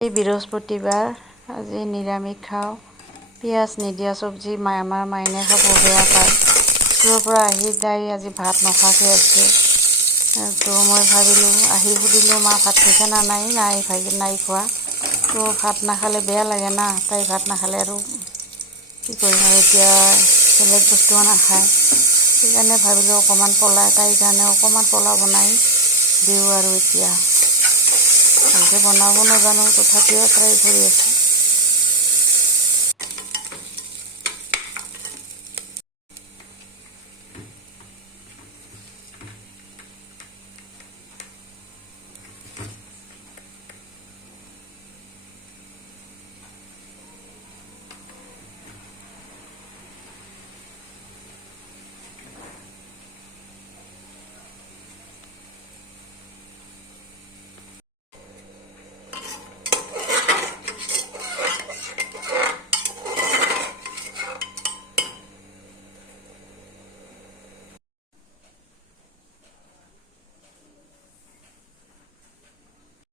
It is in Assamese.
এই বৃহস্পতিবাৰ আজি নিৰামিষ খাওঁ। পিঁয়াজ নিদিয়া চব্জি আমাৰ মাইনে খাব বেয়া পায়। স্কুলৰ পৰা আহি তাই আজি ভাত নোখোৱাকৈ আছে। তো মই ভাবিলোঁ আহি সুধিলোঁ মা ভাত খাইছা না নাই? নাই নাই খোৱা। তো ভাত নাখালে বেয়া লাগে না, তাই ভাত নাখালে আৰু কি কৰিম আৰু এতিয়া বেলেগ বস্তুও নাখায়। সেইকাৰণে ভাবিলোঁ অকণমান তাইৰ কাৰণে অকণমান পোলাও বনাই দিওঁ আৰু এতিয়া ভালকৈ বনাব নাজানো, তথাপিও ট্ৰাই কৰি আছোঁ।